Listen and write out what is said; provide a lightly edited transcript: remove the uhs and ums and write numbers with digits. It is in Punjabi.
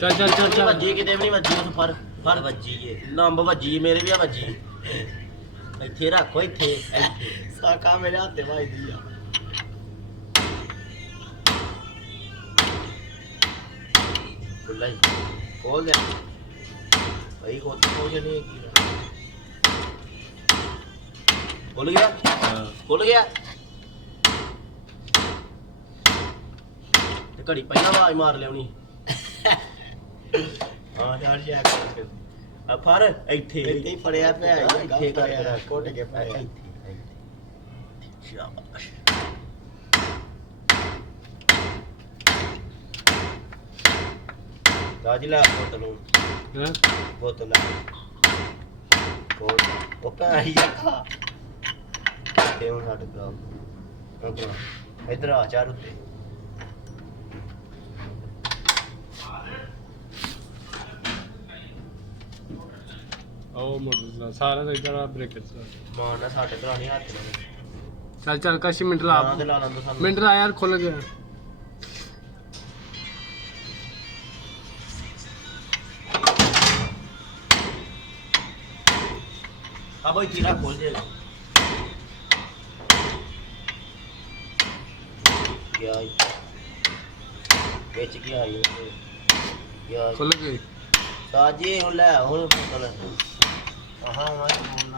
ਚੱਲ ਚੱਲ ਚੱਲ ਚੱਲ ਵੱਜੀ ਕਿਤੇ ਵੀ ਨਹੀਂ ਵੱਜੀ ਉਹਨੂੰ ਫੜ ਵੱਜੀ ਏ ਲੰਬ ਵੱਜੀ ਮੇਰੇ ਵੀ ਆ ਵੱਜੀ ਇੱਥੇ ਰੱਖੋ ਇੱਥੇ ਸਾਕਾ ਮੇਰੇ ਹੱਥੇ ਵੱਜਦੀ ਆ ਖੁੱਲਾ ਹੀ ਖੋਲ ਦੇ ਭਾਈ ਕੁਛ ਨਹੀਂ ਖੁੱਲ ਗਿਆ ਖੁੱਲ ਗਿਆ ਤੇ ਘੜੀ ਪਹਿਲਾਂ ਆਵਾਜ਼ ਮਾਰ ਲਿਆਉਣੀ ਹਾਂ ਯਾਰ ਜੀ ਆ ਫੜ ਇੱਥੇ ਇੱਥੇ ਫੜਿਆ ਪਿਆ ਇੱਥੇ ਕਰਿਆ ਕੋਟ ਕੇ ਪਿਆ ਇੱਥੇ ਸ਼ਾਬਾਸ਼ ਰਾਜ ਲੈ ਬੋਤਲ ਨੂੰ ਹਾਂ ਬੋਤਲ ਲੈ ਕੋਟ ਉਹ ਪਈ ਆ ਖਾ ਤੇ ਹੁਣ ਸਾਡੇ ਕੋਲ ਇਧਰ ਆ ਚਾਰ ਉੱਤੇ ਉਹ ਮੋਟਰ ਸਾਰਾ ਦਾ ਇਧਰ ਬ੍ਰੇਕਰ ਮਾਰਨਾ ਸਾਡੇ ਭਰਾ ਨਹੀਂ ਹੱਥ ਨਾਲ ਚੱਲ ਚੱਲ ਕਾਸ਼ੀ ਮਿੰਟ ਲਾ ਤੇ ਲਾ ਲੰਦੋ ਸਾਨੂੰ ਮਿੰਟ ਲਾ ਯਾਰ ਖੁੱਲ ਗਿਆ ਆ ਬਈ ਤੀਰਾ ਖੋਲ ਜਾਏਗਾ ਯਾਰ ਵੇਚ ਕੇ ਆਈ ਯਾਰ ਖੁੱਲ ਗਈ ਸਾਜੀ ਹੁਣ ਲੈ ਹੁਣ ਪਤਾ ਲੈ ਹਾਂ ਹਾਂ